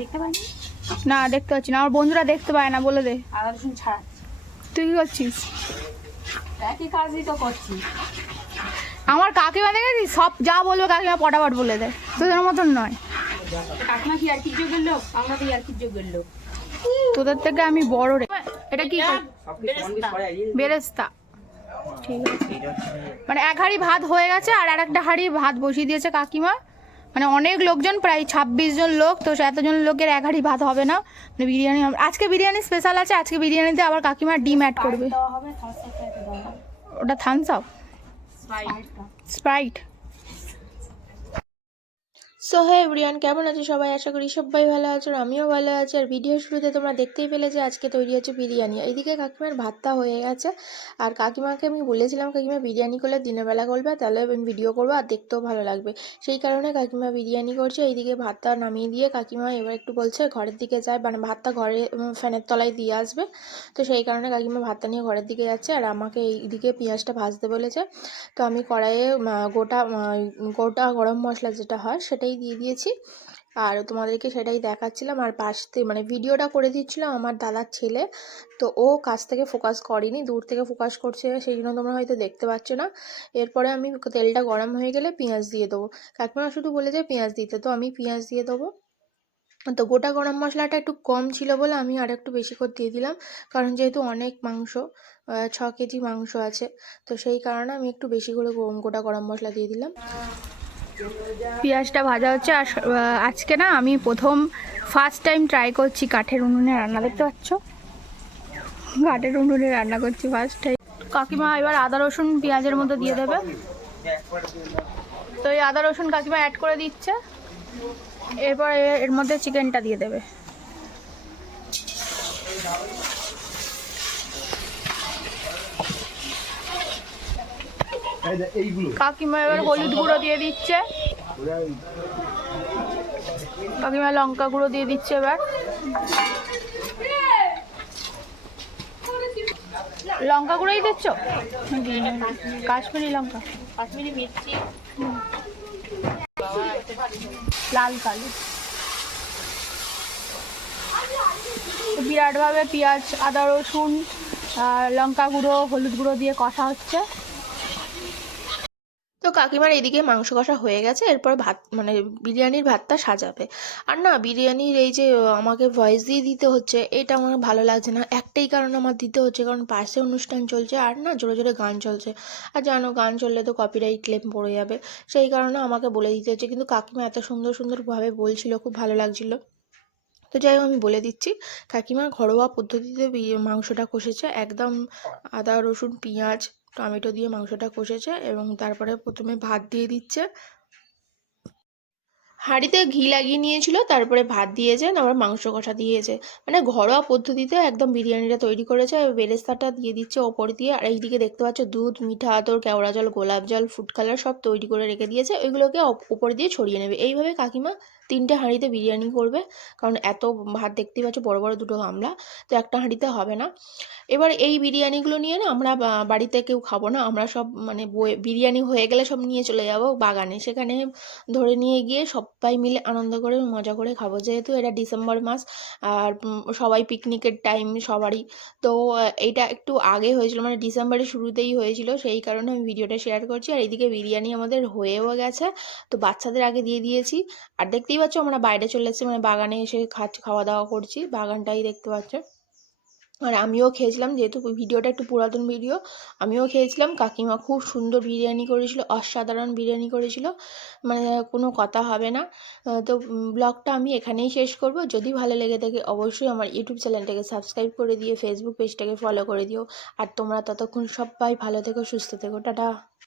দেখতে পাইনি না দেখতে পাচ্ছি না, আমার বন্ধুরা দেখতে পায় না, বলে দে। আদা রসুন ছাড়া তুই কি করছিস? একই কাজই তো করছি। আমার কাকিমা দেখেছিস, সব যা বলবে কাকিমা পটাপট বলে দেয়, তোদের মতন নয়। কাকিমা কি আর কি যোগ্যের লোক? আমরা তো আর কি যোগ্যের লোক। তোদের থেকে আমি বড় রে। এটা কি বেরেস্তা? ঠিক আছে, মানে এক হাঁড়ি ভাত হয়ে গেছে আর একটা হাঁড়ি ভাত বসিয়ে দিয়েছে কাকিমা। মানে অনেক লোকজন, প্রায় 26 জন লোক, তো এতজন লোকের এক হাঁড়ি ভাত হবে না। মানে বিরিয়ানি, আজকে বিরিয়ানি স্পেশাল আছে, আজকে বিরিয়ানিতে আবার কাকিমা ডিম অ্যাড করবে। ওটা Thums Up, Sprite. So hey everyone, কেমন আছো সবাই? আশা করি সবাই ভালো আছো, আর আমিও ভালো আছি। আর ভিডিও শুরুতে তোমরা দেখতেই পেলে যে আজকে তৈরি হচ্ছে বিরিয়ানি। এইদিকে কাকিমার ভাতটা হয়ে গেছে, আর কাকিমাকে আমি বলেছিলাম কাকিমা বিরিয়ানি করলে দিনের বেলা করবে, তাহলে আমি ভিডিও করবো আর দেখতেও ভালো লাগবে, সেই কারণে কাকিমা বিরিয়ানি করছে। এইদিকে ভাতটা নামিয়ে দিয়ে কাকিমা এবার একটু বলছে ঘরের দিকে যায়, মানে ভাতটা ঘরে ফ্যানের তলায় দিয়ে আসবে, তো সেই কারণে কাকিমা ভাতটা নিয়ে ঘরের দিকে যাচ্ছে। আর আমাকে এইদিকে পেঁয়াজটা ভাজতে বলেছে, তো আমি কড়াইয়ে গোটা গোটা গরম মশলা যেটা হয় সেটাই দিয়ে দিয়েছি, আর তোমাদেরকে সেটাই দেখাচ্ছিলাম। আর পাশ থেকে মানে ভিডিওটা করে দিচ্ছিলাম আমার দাদার ছেলে, তো ও কাছ থেকে ফোকাস করেনি, দূর থেকে ফোকাস করছে, সেই জন্য তোমরা হয়তো দেখতে পাচ্ছ না। এরপরে আমি তেলটা গরম হয়ে গেলে পেঁয়াজ দিয়ে দেবো। কাকিমা শুধু বলে যে পেঁয়াজ দিতে, তো আমি পেঁয়াজ দিয়ে দেবো। তো গোটা গরম মশলাটা একটু কম ছিল বলে আমি আর একটু বেশি করে দিয়ে দিলাম, কারণ যেহেতু অনেক মাংস, 6 কেজি মাংস আছে, তো সেই কারণে আমি একটু বেশি করে গোটা গরম মশলা দিয়ে দিলাম। পেঁয়াজটা ভাজা হচ্ছে। আর আজকে না আমি ফার্স্ট টাইম ট্রাই করছি কাঠের উনুনে রান্না, দেখতে পাচ্ছ, কাঠের উনুনে রান্না করছি ফার্স্ট টাইম। কাকিমা এবার আদা রসুন পেঁয়াজের মধ্যে দিয়ে দেবে, তো এই আদা রসুন কাকিমা অ্যাড করে দিচ্ছে। এরপর এর মধ্যে চিকেনটা দিয়ে দেবে। কাকিমা এবার হলুদ গুঁড়ো দিয়ে দিচ্ছে, কাকিমা লঙ্কা গুঁড়ো দিয়ে দিচ্ছে এবার, লঙ্কা গুঁড়োই দিচ্ছ, কাশ্মীরি লঙ্কা, কাশ্মীরি মির্চি, লাল কালি। বিরাটভাবে পেঁয়াজ আদা রসুন লঙ্কা গুঁড়ো হলুদ গুঁড়ো দিয়ে কষা হচ্ছে। তো কাকিমার এদিকে মাংস কষা হয়ে গেছে, এরপর ভাত মানে বিরিয়ানির ভাতটা সাজাবে। আর না, বিরিয়ানির এই যে আমাকে ভয়েস দিয়ে দিতে হচ্ছে, এটা আমার ভালো লাগছে না। একটাই কারণ আমার দিতে হচ্ছে, কারণ পাশে অনুষ্ঠান চলছে আর না জোরে জোরে গান চলছে, আর জানো গান চললে তো কপিরাইট ক্লেম পড়ে যাবে, সেই কারণে আমাকে বলে দিতে হচ্ছে। কিন্তু কাকিমা এত সুন্দর সুন্দরভাবে বলছিল, খুব ভালো লাগছিল। তো যাই হোক, আমি বলে দিচ্ছি, কাকিমা ঘরোয়া পদ্ধতিতে মাংসটা কষেছে, একদম আদা রসুন পেঁয়াজ টমেটো দিয়ে মাংসটা কষেছে, এবং তারপরে প্রথমে ভাত দিয়ে দিচ্ছে, হাঁড়িতে ঘি লাগিয়ে নিয়েছিল, তারপরে ভাত দিয়েছে, তারপরে মাংস কষা দিয়েছে। মানে ঘরোয়া পদ্ধতিতে একদম বিরিয়ানিটা তৈরি করেছে। বেরেস্তাটা দিয়ে দিচ্ছে ওপর দিয়ে, আর এইদিকে দেখতে পাচ্ছ দুধ, মিঠা আতর, কেওড়া জল, গোলাপ জল, ফুড কালার সব তৈরি করে রেখে দিয়েছে, ওইগুলোকে ওপর দিয়ে ছড়িয়ে নেবে। এইভাবে কাকিমা 3টে হাঁড়িতে বিরিয়ানি করবে, কারণ এত ভাত দেখতেই পাচ্ছ, বড় বড় 2টো গামলা, তো একটা হাঁড়িতে হবে না। এবার এই বিরিয়ানিগুলো নিয়ে না আমরা বাড়িতে কেউ খাবো না, আমরা সব মানে বিরিয়ানি হয়ে গেলে সব নিয়ে চলে যাব বাগানে, সেখানে ধরে নিয়ে গিয়ে সবাই মিলে আনন্দ করে মজা করে খাবো। যেহেতু এটা ডিসেম্বর মাস, আর সবাই পিকনিকের টাইম সবারই, তো এইটা একটু আগে হয়েছিল, মানে ডিসেম্বরের শুরুতেই হয়েছিল, সেই কারণে আমি ভিডিওটা শেয়ার করছি। আর এইদিকে বিরিয়ানি আমাদের হয়েও গেছে, তো বাচ্চাদের আগে দিয়ে দিয়েছি। আর দেখতেই পাচ্ছ আমরা বাইরে চলে এসেছি, মানে বাগানে এসে খাওয়া দাওয়া করছি, বাগানটাই দেখতে পাচ্ছ। আর আমিও খেয়েছিলাম, যেহেতু ভিডিওটা একটু পুরাতন ভিডিও, আমিও খেয়েছিলাম। কাকিমা খুব সুন্দর বিরিয়ানি করেছিল, অসাধারণ বিরিয়ানি করেছিল, মানে কোনো কথা হবে না। তো ব্লগটা আমি এখানেই শেষ করব। যদি ভালো লেগে থাকে অবশ্যই আমার ইউটিউব চ্যানেলটাকে সাবস্ক্রাইব করে দিয়ে ফেসবুক পেজটাকে ফলো করে দিও। আর তোমরা ততক্ষণ সবাই ভালো থেকো, সুস্থ থেকো, টাটা।